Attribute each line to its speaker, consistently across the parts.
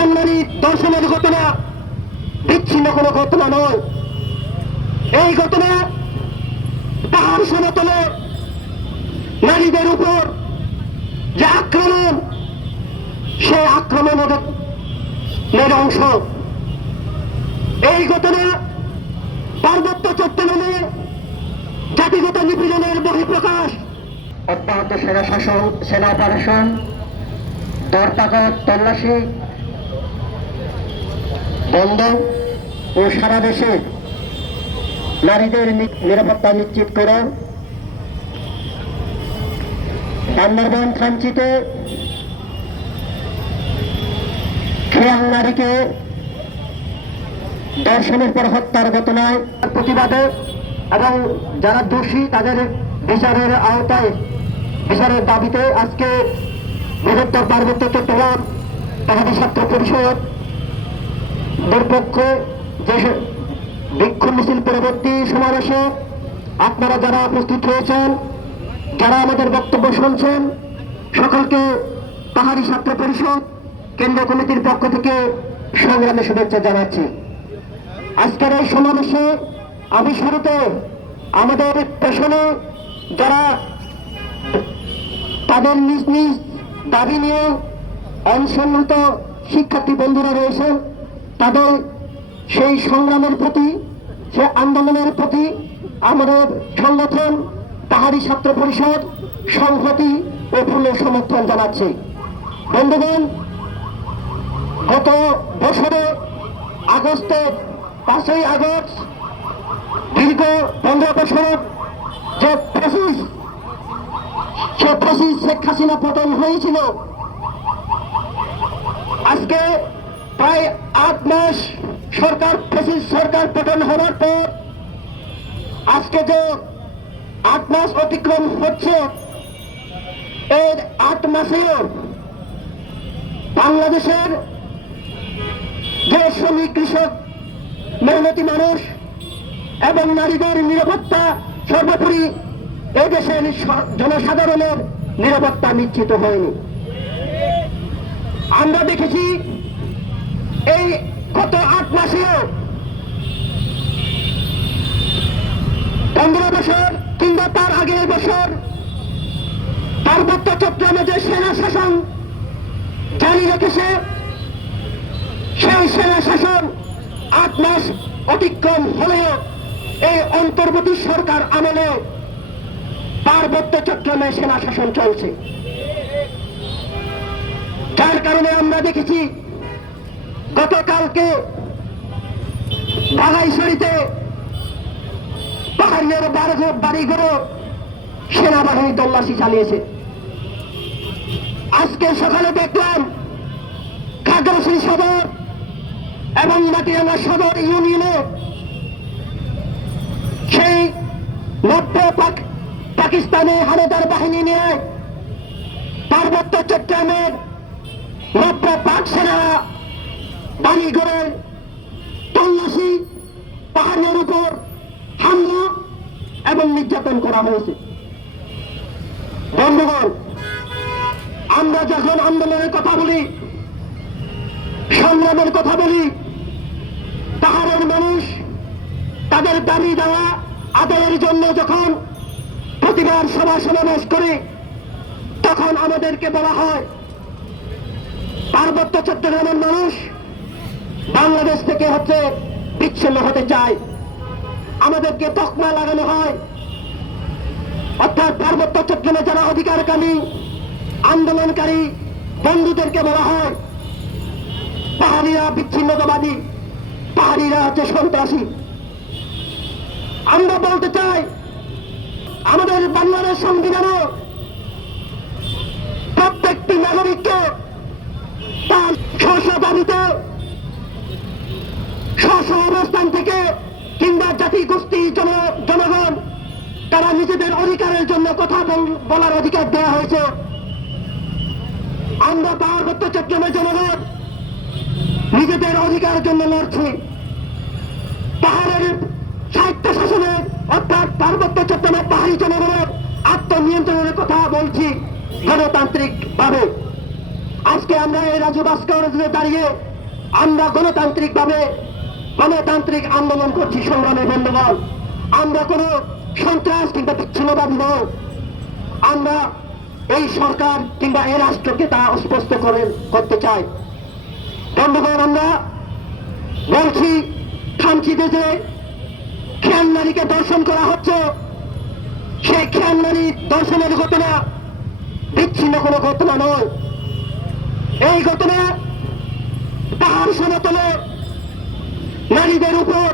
Speaker 1: জানুয়ারি দর্শনের ঘটনা বিচ্ছিন্ন কোনো ঘটনা নয়। এই ঘটনা পাহাড় সমতলে নারীদের উপর যে আক্রমণ সে আক্রমণের অংশ এই ঘটনা পার্বত্য চট্টগ্রামে জাতিগত নিপীড়নের বহিঃপ্রকাশ। অব্যাহত সেনা শাসন সেনা অপারেশন দরতাগত তল্লাশি বন্ধ ও সারা দেশে নারীদের নিরাপত্তা নিশ্চিত করা। বান্দরবান থানচিতে খেয়াল নারীকে দর্শনের পর হত্যার ঘটনায় প্রতিবাদে এবং যারা দোষী তাদের বিচারের আওতায়, বিচারের দাবিতে আজকে বৃহত্তর পার্বত্য চট্টগ্রাম তাহাদি ছাত্র পরিষদ দুর্পক্ষে যে বিক্ষোভ মিছিল পরবর্তী সমাবেশে আপনারা যারা উপস্থিত হয়েছেন যারা আমাদের বক্তব্য শুনছেন, সকলকে পাহাড়ি ছাত্র পরিষদ কেন্দ্র কমিটির পক্ষ থেকে সংগ্রামে শুভেচ্ছা জানাচ্ছি। আজকের এই সমাবেশে আমি শুরুতে আমাদের পেছনে যারা তাদের নিজ নিজ দাবি নিয়ে অংশনিত শিক্ষার্থী বন্ধুরা রয়েছেন তাদের সেই সংগ্রামের প্রতি, সে আন্দোলনের প্রতি আমাদের সংগঠন, পাহাড়ি ছাত্র পরিষদ, সংহতি ও পূর্ণ সমর্থন জানাচ্ছে। বন্ধুগণ, গত বছরে আগস্টের পাঁচই আগস্ট, দীর্ঘ পনেরো বছর যে ফেসিস সে ফেসিস শেখ হাসিনা পতন হয়েছিল। আজকে প্রায় আট মাস সরকার, ফেসিস সরকার পতন হওয়ার পর আজকে যে আট মাস অতিক্রম হচ্ছে, এর আট মাসেও বাংলাদেশের যে শ্রমিক, কৃষক, মেহনতি মানুষ এবং নারীদের নিরাপত্তা, সর্বোপরি এই দেশের জনসাধারণের নিরাপত্তা নিশ্চিত হয়নি। আমরা দেখেছি এই গত আট মাসেও পনেরো বছর কিংবা তার আগের বছর পার্বত্য চট্টগ্রামে যে সেনা শাসন জারি রেখেছে, সেই সেনা শাসন আট মাস অতিক্রম হলেও এই অন্তর্বর্তী সরকার আমলে পার্বত্য চট্টগ্রামে সেনা শাসন চলছে। যার কারণে আমরা দেখেছি গতকালকে বাঘাইছড়িতে পাহাড়িয়ার বাড়ি- বাড়িগুলো সেনাবাহিনী তল্লাশি চালিয়েছে। আজকে সকালে দেখলাম খাগড়াছড়ি সদর এবং মাটিরাঙ্গা সদর ইউনিয়নে সেই পাক- পাকিস্তানি হানাদার বাহিনী নিয়ে পার্বত্য চট্টগ্রামের নব্য পাক সেনারা বাড়িঘরের তল্লাশি, পাহাড়ের উপর হামলা এবং নির্যাতন করা হয়েছে। বন্ধুগণ, আমরা যখন আন্দোলনের কথা বলি, সংগ্রামের কথা বলি, পাহাড়ের মানুষ তাদের দাবি দেওয়া, আদায়ের জন্য যখন প্রতিবার সভা সমাবেশ করে, তখন আমাদেরকে বলা হয়, পার্বত্য চট্টগ্রামের মানুষ বাংলাদেশ থেকে হচ্ছে বিচ্ছিন্ন হতে চায়। আমাদেরকে তকমা লাগানো হয়। অর্থাৎ পার্বত্য চট্টগ্রামে যারা অধিকারকামী, আন্দোলনকারী বন্ধুদেরকে বলা হয় পাহাড়িরা বিচ্ছিন্নতাবাদী পাহাড়িরা হচ্ছে সন্ত্রাসী। আমরা বলতে চাই, আমাদের বাংলাদেশ সংবিধানও প্রত্যেকটি নাগরিককে তার স্ব দাবিতে স্ব অবস্থান থেকে কিংবা জাতি গোষ্ঠী জন জনগণ, তারা নিজেদের অধিকারের জন্য কথা বলার অধিকার দেওয়া হয়েছে। আমরা পার্বত্য চট্টগ্রামের জনগণ, নিজেদের অধিকারের জন্য লড়ছি। পাহাড়ের সাহিত্য শাসনের অর্থাৎ পার্বত্য চট্টগ্রামের পাহাড়ি জনগণের আত্মনিয়ন্ত্রণের কথা বলছি গণতান্ত্রিক ভাবে। আজকে আমরা এই রাজু ভাস্কর দাঁড়িয়ে আমরা গণতান্ত্রিকভাবে গণতান্ত্রিক আন্দোলন করছি, সংগ্রামী বন্ধুগণ। আমরা কোনো সন্ত্রাস কিংবা বিচ্ছিন্নবাদী নয় আমরা এই সরকার কিংবা এই রাষ্ট্রকে তা স্পষ্ট করে করতে চাই। বন্ধুগণ, আমরা বলছি থানচিতে যে খেয়াল নারীকে দর্শন করা হচ্ছে, সেই খেয়াল নারী দর্শনের ঘটনা বিচ্ছিন্ন কোনো ঘটনা নয়। এই ঘটনা পাহাড় সমতলে নারীদের উপর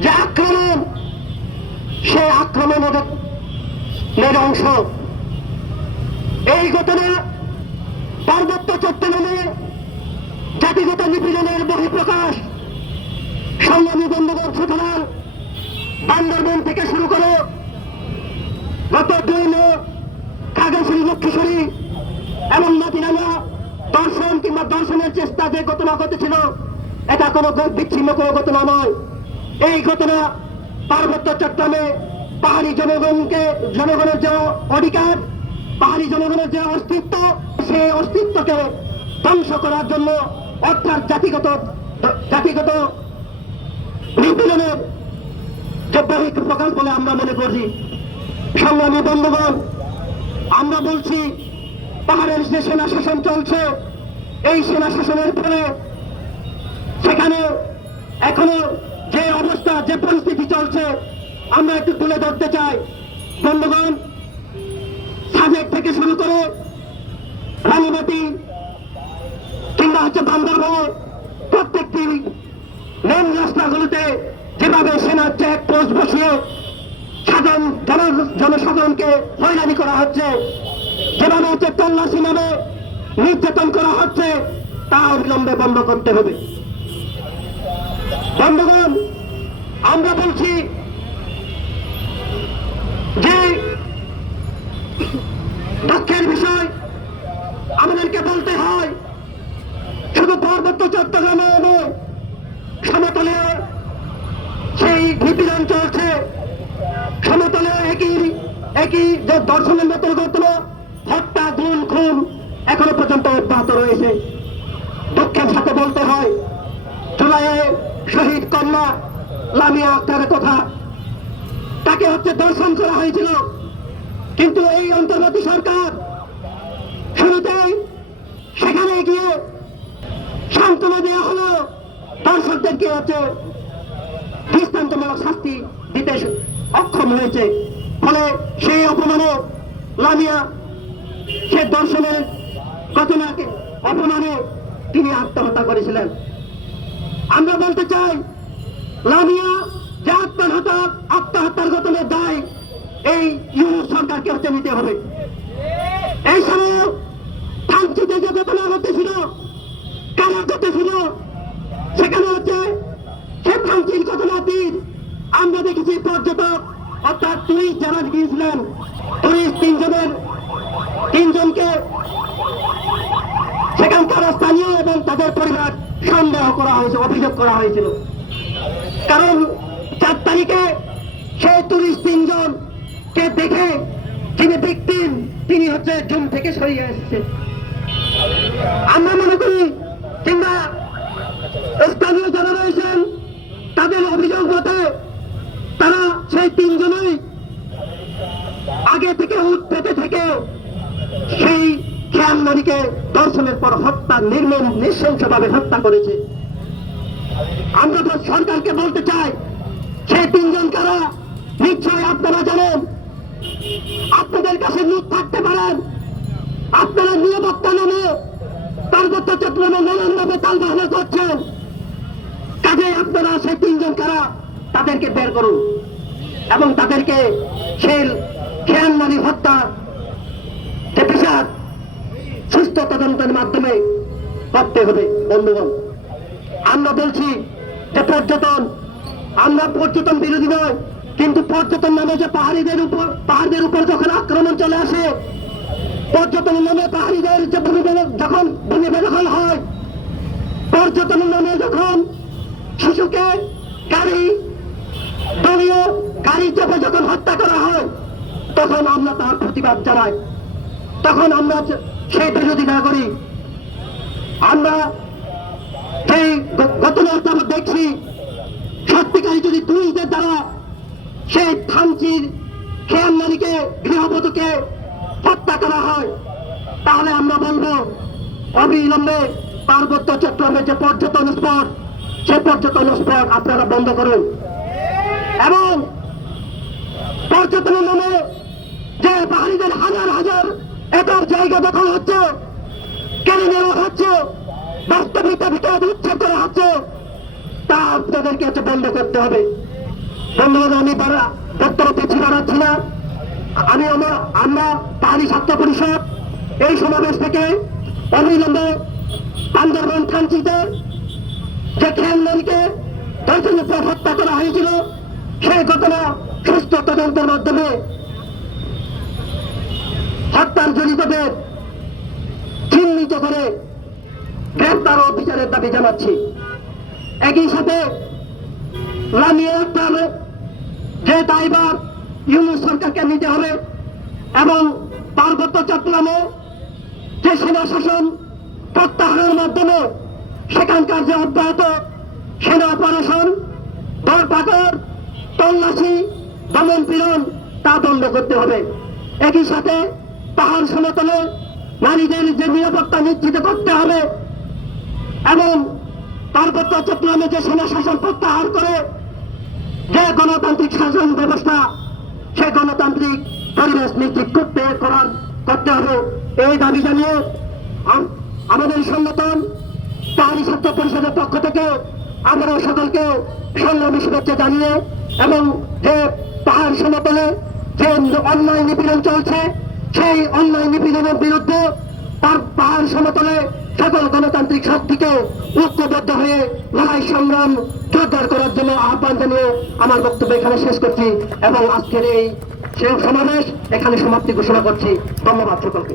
Speaker 1: যে আক্রমণ সে আক্রমণের এর অংশ এই ঘটনা পার্বত্য চট্টগ্রামে জাতিগত নিপীড়নের বহিঃপ্রকাশ, সংগ্রামী বন্ধুগণ সুতরাং বান্দরবন থেকে শুরু করে গত দুই খাগড়াছড়ি লক্ষ্মীশ্বরী এবং নদীনালা দর্শন কিংবা দর্শনের চেষ্টা যে ঘটনা ঘটেছিল কোনো বিচ্ছিন্ন কোনো ঘটনা নয়। এই ঘটনা পার্বত্য চট্টগ্রামে পাহাড়ি জনগণকে, জনগণের যে অধিকার, পাহাড়ি জনগণের যে অস্তিত্ব, সেই অস্তিত্বকে ধ্বংস করার জন্য অর্থাৎ জাতিগত জাতিগত নিপীড়নের যে বহিক প্রকাশ বলে আমরা মনে করছি। সংগ্রামী বন্ধুগণ, আমরা বলছি, পাহাড়ের যে সেনা শাসন চলছে, এই সেনা শাসনের ফলে সেখানে এখনও যে অবস্থা, যে পরিস্থিতি চলছে, আমরা একটু তুলে ধরতে চাই। বন্ধুগণ সাজেক থেকে শুরু করে রানীবাতি কিংবা হচ্ছে বান্দরবনে প্রত্যেকটি মেন রাস্তাগুলোতে যেভাবে সেনা চেক পোস্ট বসিয়ে সাধারণ জনসাধারণকে হয়রানি করা হচ্ছে, যেভাবে হচ্ছে তল্লাশি নামে নির্যাতন করা হচ্ছে, তা অবিলম্বে বন্ধ করতে হবে। বন্ধুগণ, আমরা বলছি যে দুঃখের বিষয় আমাদেরকে বলতে হয়, শুধু পার্বত্য চট্টগ্রামে সমতলে সেই নিপীড়ন চলছে, সমতলে একই একই যে দর্শনের মতো ঘটনা হত্যা, গুম, খুন এখনও পর্যন্ত অব্যাহত রয়েছে। দুঃখের সাথে বলতে হয়, জুলাইয়ে শহীদ কন্যা, লামিয়া আক্তারের কথা। তাকে হচ্ছে দর্শন করা হয়েছিল। কিন্তু এই অন্তর্বর্তী সরকার শুরুতেই সেখানে গিয়ে সান্ত্বনা দেওয়া হলো। দর্শকদেরকে হচ্ছে দৃষ্টান্তমূলক শাস্তি দিতে অক্ষম হয়েছে। ফলে সেই অপমানে লামিয়া সে দর্শনের ঘটনাকে অপমানে তিনি আত্মহত্যা করেছিলেন। আমরা বলতে চাই, লামিয়া যে আত্মহত্যা আত্মহত্যার ঘটনার দায় এই ইউরোপ সরকারকে হচ্ছে নিতে হবে। এই সময় থানচিতে যে ঘটনা ঘটেছিল, কারা ঘটেছিল, সেখানে হচ্ছে সে থানচির ঘটনাটির আমরা দেখেছি পর্যটক, অর্থাৎ টুরিস্ট যারা গিয়েছিলেন টুরিস্ট তিনজনের, তিনজনকে সেখানকার স্থানীয় এবং তাদের পরিবার সন্দেহ করা হয়েছে, অভিযোগ করা হয়েছিল। কারণ চার তারিখে সেই টুরিস্ট তিনজন কে দেখে যিনি ভিকটিম তিনি হচ্ছে জুম থেকে সরিয়ে এসেছে আমরা মনে করি কিংবা স্থানীয় যারা রয়েছেন, তাদের অভিযোগ মতে তারা সেই তিনজনই আগে থেকে খেয়াল নারীকে দর্শনের পর হত্যা, নির্মম, নৃশংসভাবে হত্যা করেছে। আমরা তো সরকারকে বলতে চাই সেই তিনজন কারা? নিশ্চয় আপনারা জানেন। আপনাদের কাছে লুট থাকতে পারেন। আপনারা নিরাপত্তা নামে পার্বত্য চট্টগ্রামে নানানভাবে তালবাহানা করছেন। কাজে আপনারা সেই তিনজন কারা, তাদেরকে বের করুন। এবং তাদেরকে সেই খেয়াল নারী হত্যা সুস্থ তদন্তের মাধ্যমে করতে হবে, বন্ধুগণ। আমরা বলছি যে পর্যটন, আমরা পর্যটন বিরোধী নয়, কিন্তু পর্যটন নামে যে পাহাড়িদের উপর পাহাড়দের উপর যখন আক্রমণ চলে আসে, পর্যটন নামে পাহাড়িদের যে ভূমি যখন ভূমি বেদখল হয়, পর্যটন নামে যখন শিশুকে গাড়ি, দলীয় গাড়ি চেপে যখন হত্যা করা হয়, তখন আমরা তার প্রতিবাদ জানাই। তখন আমরা সেটি যদি না করি, আমরা সেই ঘটনাটা আমরা দেখছি সত্যিকারী যদি পুলিশদের দ্বারা সেই থানচির খেয়ালনারীকে গৃহবধূকে হত্যা করা হয়, তাহলে আমরা বলব, অবিলম্বে পার্বত্য চট্টগ্রামের যে পর্যটন স্পট সে পর্যটন স্পট আপনারা বন্ধ করুন। এবং পর্যটনের নামে জায়গা দখল হচ্ছে। কেড়ে নেওয়া হচ্ছে? বাস্তবিকতা ভিতরে উচ্ছেদ করা হচ্ছে। তা আপনাদেরকে একটা বন্ধ করতে হবে। বন্ধুগণ, আমি বাড়া বক্তব্য পিছিয়ে বাড়াচ্ছি না। আমি আমরা আমরা পাহাড়ি ছাত্র পরিষদ, এই সমাবেশ থেকে অবিলম্বে বান্দরবান থানচিতে যে খেয়ালকে দর্শনের পর হত্যা করা হয়েছিল, সেই ঘটনা সুস্থ তদন্তের মাধ্যমে হত্যার জড়িতদের চিহ্নিত করে গ্রেপ্তার ও বিচারের দাবি জানাচ্ছি। একই সাথে লামিয়ে রাখতে হবে, যে দায়বার ইউনুস সরকারকে নিতে হবে এবং পার্বত্য চট্টগ্রামে যে সেনা শাসন প্রত্যাহারের মাধ্যমে সেখানকার যে অব্যাহত সেনা অপারেশন দরপাকড় তল্লাশি, দমন পীড়ন তা বন্ধ করতে হবে। একই সাথে পাহাড় সমতলে নারীদের যে নিরাপত্তা নিশ্চিত করতে হবে এবং পার্বত্য চট্টগ্রামে যে সেনা শাসন প্রত্যাহার করে যে গণতান্ত্রিক শাসন ব্যবস্থা সেই গণতান্ত্রিক পরিবেশ নিশ্চিত করতে, করার, করতে হবে। এই দাবি জানিয়ে আমাদের সংগঠন পাহাড়ি ছাত্র পরিষদের পক্ষ থেকে আমরা সকলকে সংগ্রামী শুভেচ্ছা জানিয়ে এবং যে পাহাড় সমতলে যে অন্যায় নিপীড়ন চলছে সেই অন্যায় নিপীড়নের বিরুদ্ধে তার পাহাড় সমতলে সকল গণতান্ত্রিক শক্তিকে ঐক্যবদ্ধ হয়ে লড়াই সংগ্রাম জোরদার করার জন্য আহ্বান জানিয়ে আমার বক্তব্য এখানে শেষ করছি এবং আজকের এই সমাবেশ এখানে সমাপ্তি ঘোষণা করছি। ধন্যবাদ সকলকে।